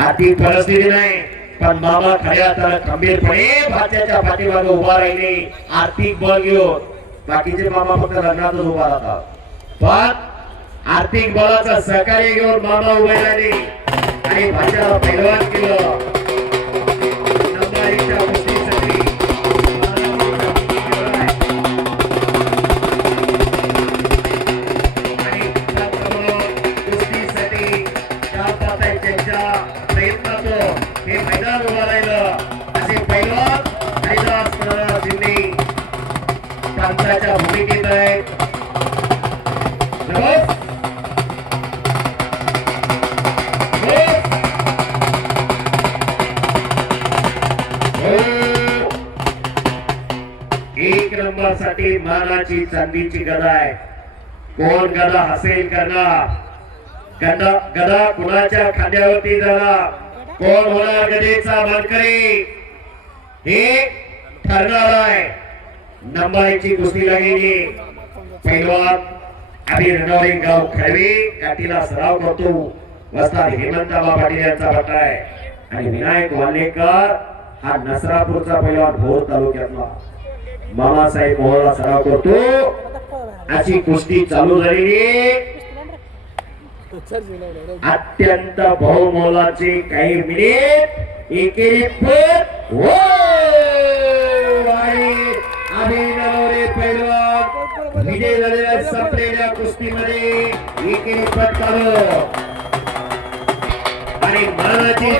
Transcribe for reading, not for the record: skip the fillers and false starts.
आर्थिक परिस्थिती नाही पण मामा खऱ्या तर खंबीरपणे भाच्याच्या पाठीमागे उभा राहिले आर्थिक बळ घेऊन. बाकीचे मामा फक्त लग्नातच उभा राहतात पण आर्थिक बळाचा सहकार्य घेऊन मामा उभे राहिले आणि भाच्याला पैलवान केलं. नंबरीच्या कुस्तीसाठी आणि कुस्तीसाठी त्यांच्या प्रयत्नातून हे मैदान उभं राहिलं. असे पैलवान हरिदास शिंदे पंचाच्या भूमिकेत आहेत. एक नंबर साठी मानाची चांदीची गदा आहे. कोण गदा हसेल करणार, गदा कुणाच्या खांद्यावरती जाणार, कोण होणार गदेचा मानकरी हे ठरणार आहे. नंबरची कुस्ती लागेली. पैलवान आम्ही रणवरे गाव खळवे काठीला सराव करतो. वस्ताद हेमंतबा पाटील यांचा भट्टा आहे आणि विनायक वाल्लेकर हा नसरापूरचा पैलवान भोर तालुक्यातला मामासाहेब मोहळा सराव करतो. अशी कुस्ती चालू झालेली. अत्यंत बहुमोलाचे काही मिनिट एकेरी पद अभिनवरे पैलवान विजय झालेल्या संपलेल्या कुस्तीमध्ये एकेरी पद आणि मानाची